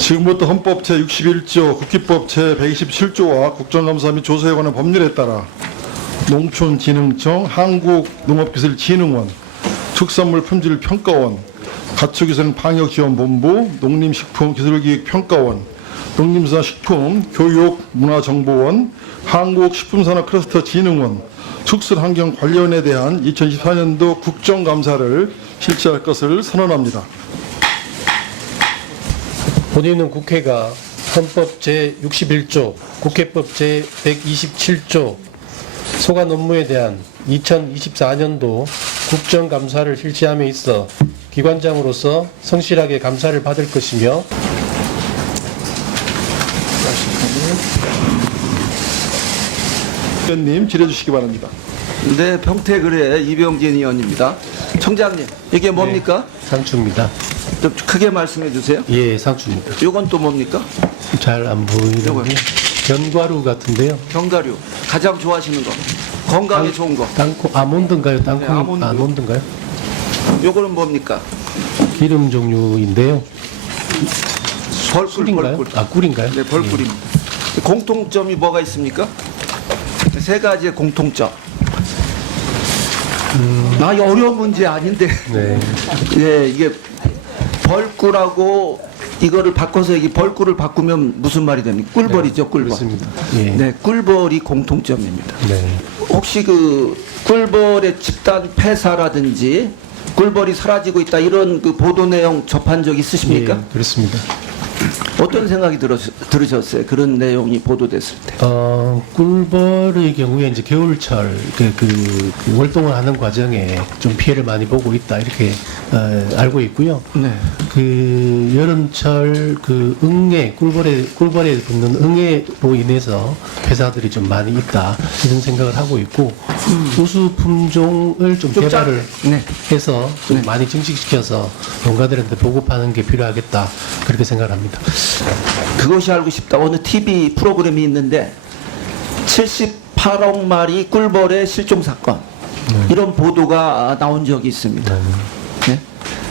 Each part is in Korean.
지금부터 헌법 제61조, 국기법 제127조와 국정감사 및 조사에 관한 법률에 따라 농촌진흥청, 한국농업기술진흥원, 특산물 품질 평가원, 가축위생 방역지원본부, 농림식품기술기획평가원, 농림수산식품 교육문화정보원, 한국식품산업클러스터진흥원, 축산환경관련에 대한 2024년도 국정감사를 실시할 것을 선언합니다. 본인은 국회가 헌법 제61조, 국회법 제127조 소관 업무에 대한 2024년도 국정감사를 실시함에 있어 기관장으로서 성실하게 감사를 받을 것이며 의원님 질해 주시기 바랍니다. 네, 평택을의 이병진 의원입니다. 청장님, 이게 뭡니까? 상추입니다. 좀 크게 말씀해 주세요. 예, 상추입니다. 이건 또 뭡니까? 잘안 보이는데 견과류 같은데요. 견과류. 가장 좋아하시는 거. 건강에 좋은 거. 땅콩 아몬드인가요? 땅콩 네, 아몬드. 아몬드인가요? 요거는 뭡니까? 기름 종류인데요. 벌꿀, 꿀인가요? 벌꿀. 아 꿀인가요? 네, 벌꿀입니다. 공통점이 뭐가 있습니까? 세 가지의 공통점. 아, 이 어려운 문제 아닌데. 네. 예, 이게 벌꿀하고 이거를 바꿔서 이게 벌꿀을 바꾸면 무슨 말이 됩니까? 꿀벌이죠, 꿀벌. 그렇습니다. 예. 네, 꿀벌이 공통점입니다. 네. 혹시 그 꿀벌의 집단 폐사라든지 꿀벌이 사라지고 있다 이런 그 보도 내용 접한 적 있으십니까? 예, 그렇습니다. 어떤 생각이 들으, 들으셨어요? 그런 내용이 보도됐을 때. 어, 꿀벌의 경우에 이제 겨울철 그, 그, 그 활동을 하는 과정에 좀 피해를 많이 보고 있다 이렇게 어, 알고 있고요. 네. 그 여름철 그 응애 꿀벌에 꿀벌에 붙는 응애로 인해서 폐사들이 좀 많이 있다 이런 생각을 하고 있고 우수 품종을 좀 좀 개발을. 네. 해서 좀 네. 많이 증식시켜서 농가들한테 보급하는 게 필요하겠다 그렇게 생각합니다. 그것이 알고 싶다. 어느 TV 프로그램이 있는데 78억 마리 꿀벌의 실종 사건 이런 보도가 나온 적이 있습니다. 네.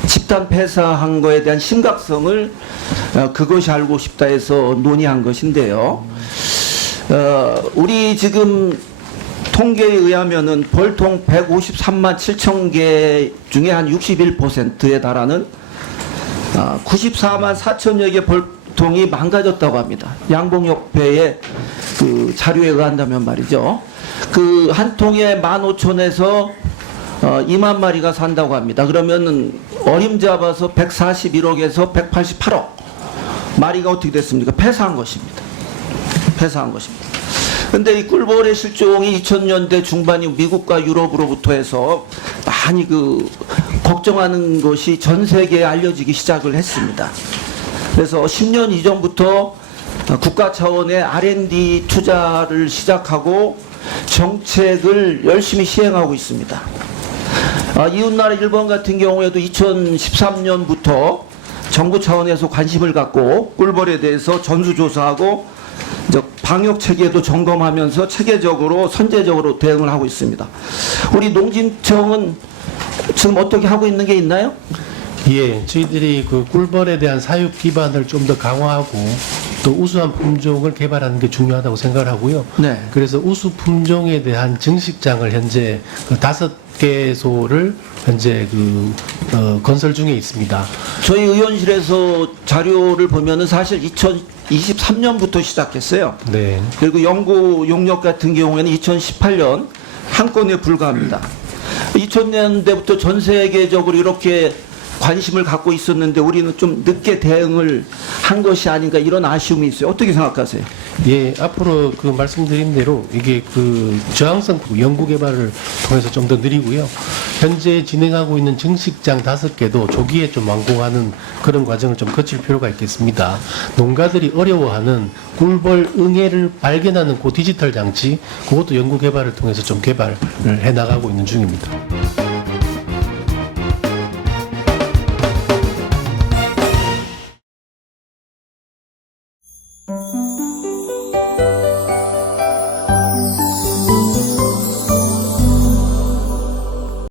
집단 폐사한 거에 대한 심각성을 어, 그것이 알고 싶다 해서 논의한 것인데요. 어, 우리 지금 통계에 의하면은 벌통 153만 7천 개 중에 한 61%에 달하는 아, 94만 4천여 개 벌통이 망가졌다고 합니다. 양봉협회의 그 자료에 의한다면 말이죠. 그 한 통에 15,000에서 어, 2만 마리가 산다고 합니다. 그러면은 어림잡아서 141억에서 188억 마리가 어떻게 됐습니까? 폐사한 것입니다. 폐사한 것입니다. 근데 이 꿀벌의 실종이 2000년대 중반이 미국과 유럽으로부터 해서 많이 그 걱정하는 것이 전 세계에 알려지기 시작을 했습니다. 그래서 10년 이전부터 국가 차원의 R&D 투자를 시작하고 정책을 열심히 시행하고 있습니다. 아, 이웃나라 일본 같은 경우에도 2013년부터 정부 차원에서 관심을 갖고 꿀벌에 대해서 전수조사하고 방역 체계도 점검하면서 체계적으로 선제적으로 대응을 하고 있습니다. 우리 농진청은 지금 어떻게 하고 있는 게 있나요? 예, 저희들이 그 꿀벌에 대한 사육 기반을 좀 더 강화하고 또 우수한 품종을 개발하는 게 중요하다고 생각을 하고요. 네. 그래서 우수 품종에 대한 증식장을 현재 그 다섯 개소를 현재 그 어, 건설 중에 있습니다. 저희 의원실에서 자료를 보면은 사실 2023년부터 시작했어요. 네. 그리고 연구 용역 같은 경우에는 2018년 한 건에 불과합니다. 2000년대부터 전 세계적으로 이렇게 관심을 갖고 있었는데 우리는 좀 늦게 대응을 한 것이 아닌가 이런 아쉬움이 있어요. 어떻게 생각하세요? 예, 앞으로 그 말씀드린 대로 이게 그 저항성 연구 개발을 통해서 좀 더 느리고요. 현재 진행하고 있는 증식장 다섯 개도 조기에 좀 완공하는 그런 과정을 좀 거칠 필요가 있겠습니다. 농가들이 어려워하는 꿀벌 응애를 발견하는 그 디지털 장치, 그것도 연구 개발을 통해서 좀 개발을 해 나가고 있는 중입니다. Música